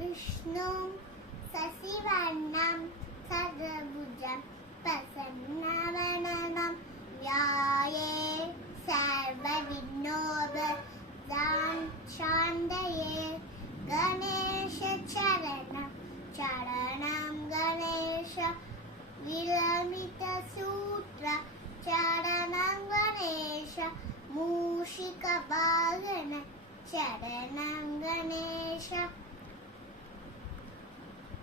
विष्णुं शशिवर्णं खगभुजं व्याये याये सर्वविनोभये गणेशचरणं चरणं गणेश विरमितसूत्र चरणं गणेश मूषिकपागन चरणं गणेश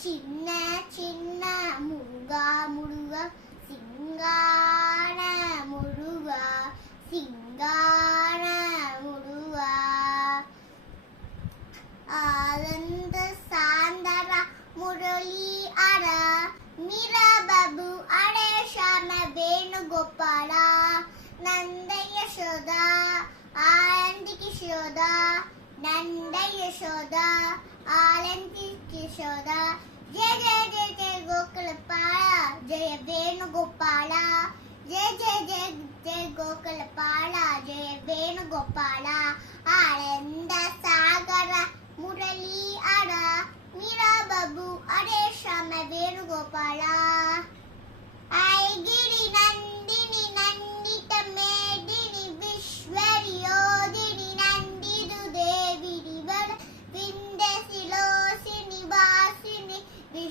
ചിന്ന ചിന്ന മുറുക മുറുക സിംഗാണ മുറുക സിംഗാണ മുറുക ആനന്ദ സാന്തര മുരളി അര നിര ബബു അടേ ശാമ വേണുഗോപാല നന്ദ യശോദ ആനന്ദ കിശോദ നന്ദ യശോദ ആലന്തി యశోద జయ జయ జయ జయ గోకులపాల జయ వేణుగోపాల జయ జయ జయ జయ గోకులపాల జయ వేణుగోపాల ఆనంద సాగర మురళీ అడ మీరా బాబు అరే శ్యామ వేణుగోపాలా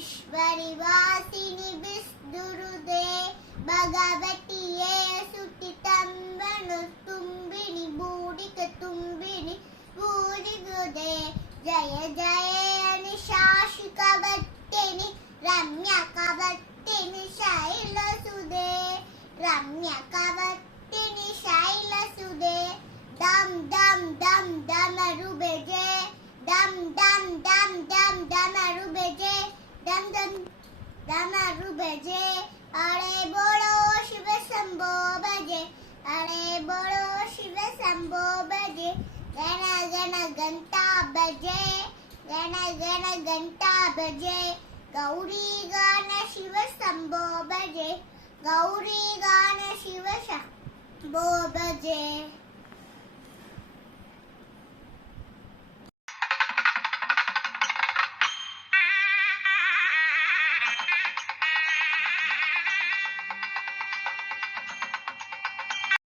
ഈശ്വരിവാസിനി ദുരുദേ ഭഗവതിയെ സുട്ടി തമ്പണു തുമ്പിണി ബൂടിക തുമ്പിണി ഭൂരിഗുദേ ജയ ജയ അനുശാഷിക ഭക്തനി രമ്യക તમારું ભજે અરે બોલો શિવ શંભો ભજે અરે બોલો શિવ શંભો ભજે ગણ ગણ ઘંટા ભજે ગણ ગણ ઘંટા ભજે ગૌરી ગણ શિવ શંભો ભજે ગૌરી ગણ શિવ શંભો ભજે